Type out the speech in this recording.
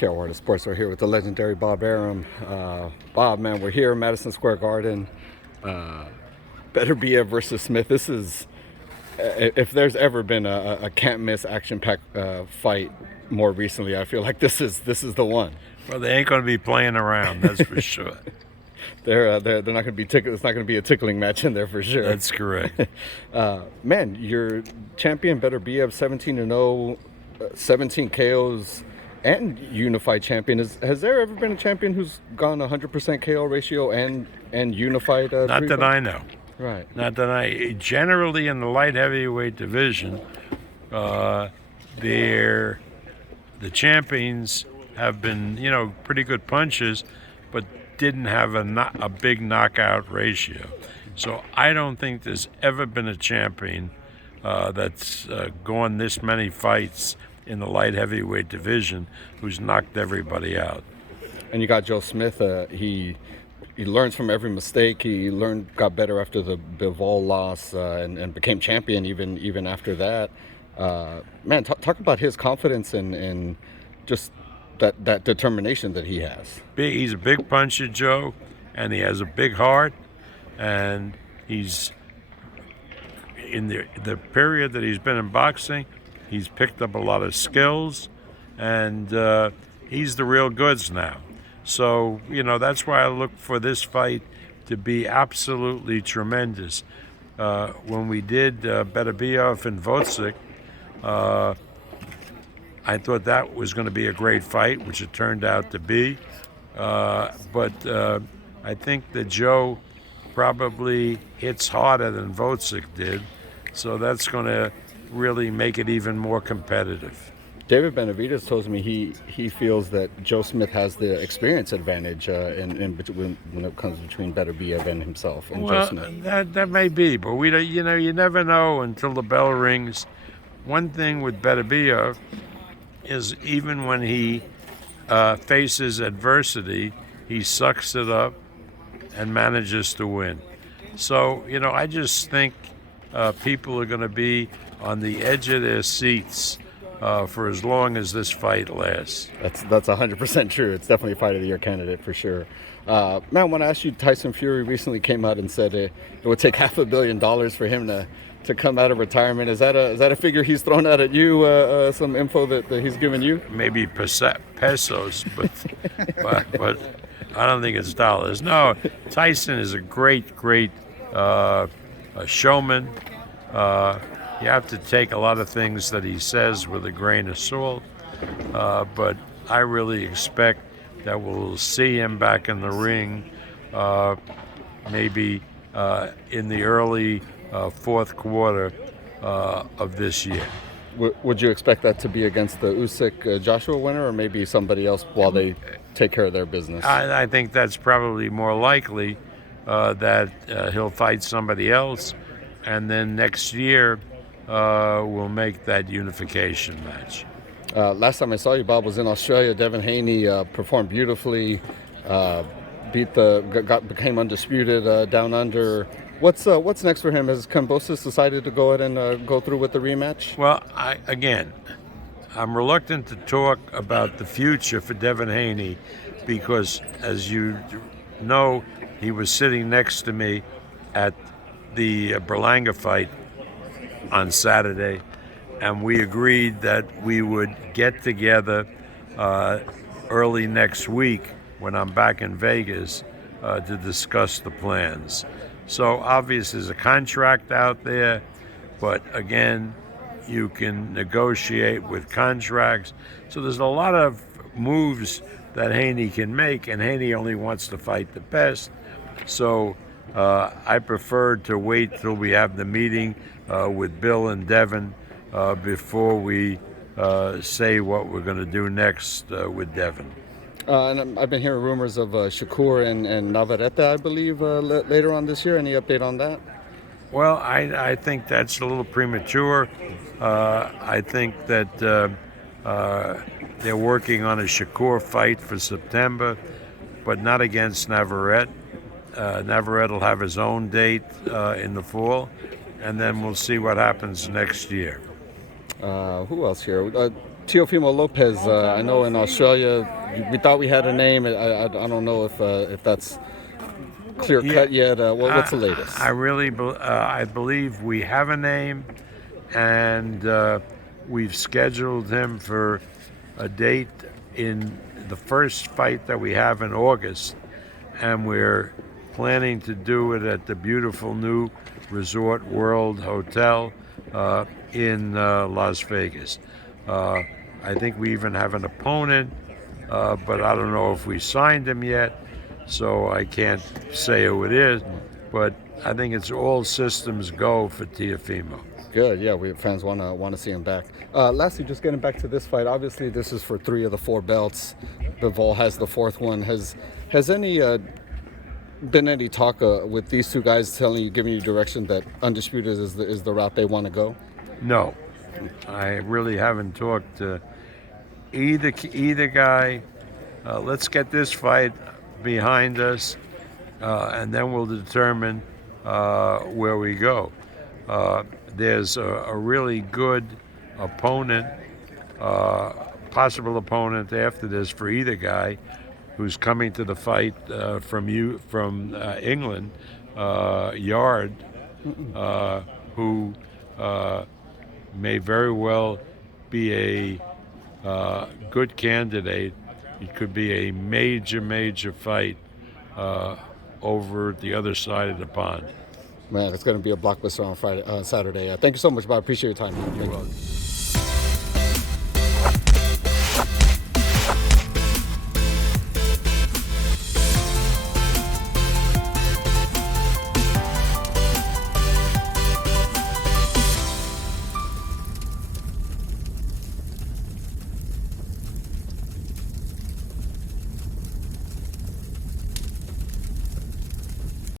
Carolina Sports. We're here with the legendary Bob Arum. Bob, man, we're here in Madison Square Garden. Beterbiev versus Smith. This is, if there's ever been a can't miss action-packed fight more recently, I feel like this is the one. Well, they ain't going to be playing around, that's for sure. They're not going to be it's not going to be a tickling match in there for sure. That's correct. Man, your champion Beterbiev, 17-0, 17 KOs. And unified champion. Has there ever been a champion who's gone 100% KO ratio and unified? Not that I know. Right. Not that I. Generally, in the light heavyweight division, the champions have been, pretty good punches, but didn't have a big knockout ratio. So I don't think there's ever been a champion that's gone this many fights in the light heavyweight division who's knocked everybody out. And you got Joe Smith. He learns from every mistake. He got better after the Bivol loss and became champion even after that. Man, talk about his confidence and just that determination that he has. He's a big puncher, Joe, and he has a big heart, and he's in the period that he's been in boxing, he's picked up a lot of skills, and he's the real goods now. So, that's why I look for this fight to be absolutely tremendous. When we did Beterbiev and Votzik, I thought that was going to be a great fight, which it turned out to be. But I think that Joe probably hits harder than Votzik did, so that's going to really make it even more competitive. David Benavidez tells me he feels that Joe Smith has the experience advantage when it comes between Beterbiev and himself and Joe Smith. That may be, but we don't, you never know until the bell rings. One thing with Beterbiev is even when he faces adversity, he sucks it up and manages to win. So, I just think people are going to be on the edge of their seats for as long as this fight lasts. That's 100% true. It's definitely a fight of the year candidate for sure. Man, I want to ask you, Tyson Fury recently came out and said it would take $500 million for him to come out of retirement. Is that a figure he's thrown out at you? Some info that he's given you? Maybe pesos, but I don't think it's dollars. No, Tyson is a great showman. You have to take a lot of things that he says with a grain of salt, but I really expect that we'll see him back in the ring maybe in the early fourth quarter of this year. Would you expect that to be against the Usyk-Joshua winner, or maybe somebody else while they take care of their business? I think that's probably more likely that he'll fight somebody else, and then next year we'll make that unification match. Last time I saw you, Bob, was in Australia. Devin Haney performed beautifully, became undisputed down under. What's next for him? Has Kambosos decided to go ahead and go through with the rematch? Well, I'm reluctant to talk about the future for Devin Haney because, as you know, he was sitting next to me at the Berlanga fight on Saturday, and we agreed that we would get together early next week when I'm back in Vegas to discuss the plans. So obviously there's a contract out there, but again, you can negotiate with contracts. So there's a lot of moves that Haney can make, and Haney only wants to fight the best. So I prefer to wait till we have the meeting with Bill and Devin before we say what we're going to do next with Devin. And I've been hearing rumors of Shakur and Navarrete, I believe, later on this year. Any update on that? Well, I think that's a little premature. I think that they're working on a Shakur fight for September, but not against Navarrete. Navarrete will have his own date in the fall, and then we'll see what happens next year. Who else here? Teofimo Lopez. I know in Australia we thought we had a name. I don't know if that's clear cut yet. What's the latest? I believe we have a name, and we've scheduled him for a date in the first fight that we have in August, and we're planning to do it at the beautiful new Resort World Hotel in Las Vegas. I think we even have an opponent, but I don't know if we signed him yet, so I can't say who it is. But I think it's all systems go for Teofimo. Good, yeah. We fans want to see him back. Lastly, just getting back to this fight. Obviously, this is for 3 of the 4 belts. Bivol has the 4th one. Has any been any talk with these 2 guys giving you direction that undisputed is the route they want to go? No, I really haven't talked to either guy. Let's get this fight behind us, and then we'll determine where we go. There's a really good opponent, possible opponent after this for either guy, who's coming to the fight from England, Yard, who may very well be a good candidate. It could be a major fight over the other side of the pond. Man, it's going to be a blockbuster on Saturday. Thank you so much, Bob. I appreciate your time. You're welcome.